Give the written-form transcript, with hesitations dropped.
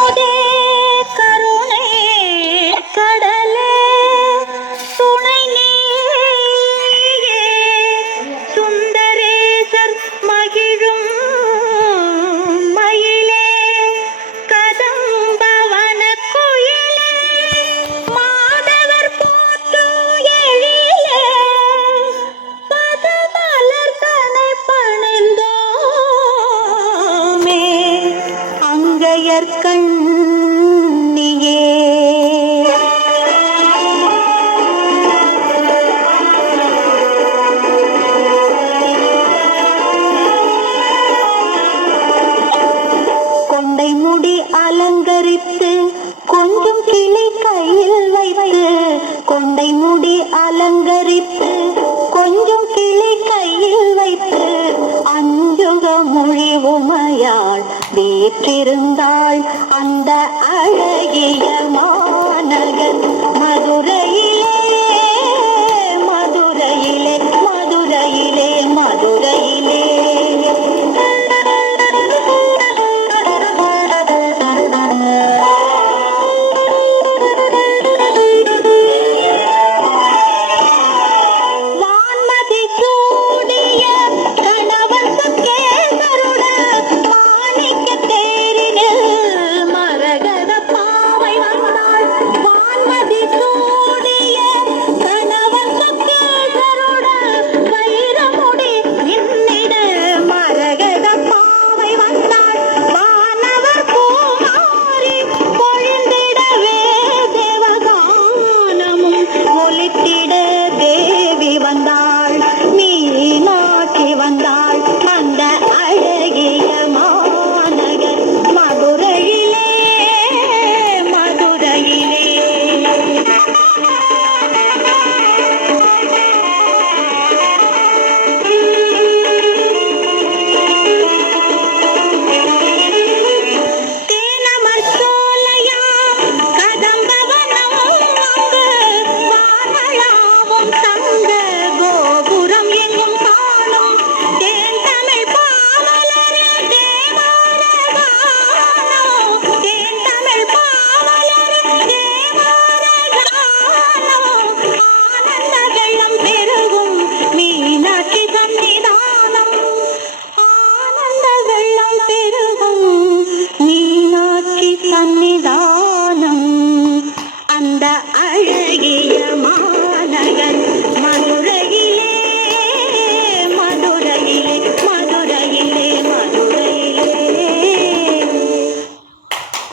அமுதே கருணை கடலே துணை நீயே சுந்தரேசர் மகிழும் மயிலே கதம்பவன குயிலே மாதவர் போற்றும் எழிலே பதமலர் தனை பணிந்தோமே அங்கையர் கண்ணியே கொண்டை முடி அலங்கரித்து கொஞ்சம் கிளை கையில் வைத்து கொண்டை முடி அலங்கரித்து கொஞ்சம் கிளை கையில் வைத்து அஞ்சுக மொழி உமையாள் வீற்றிருந்தாள் அந்த அழகிய மாநகர் மதுரையிலே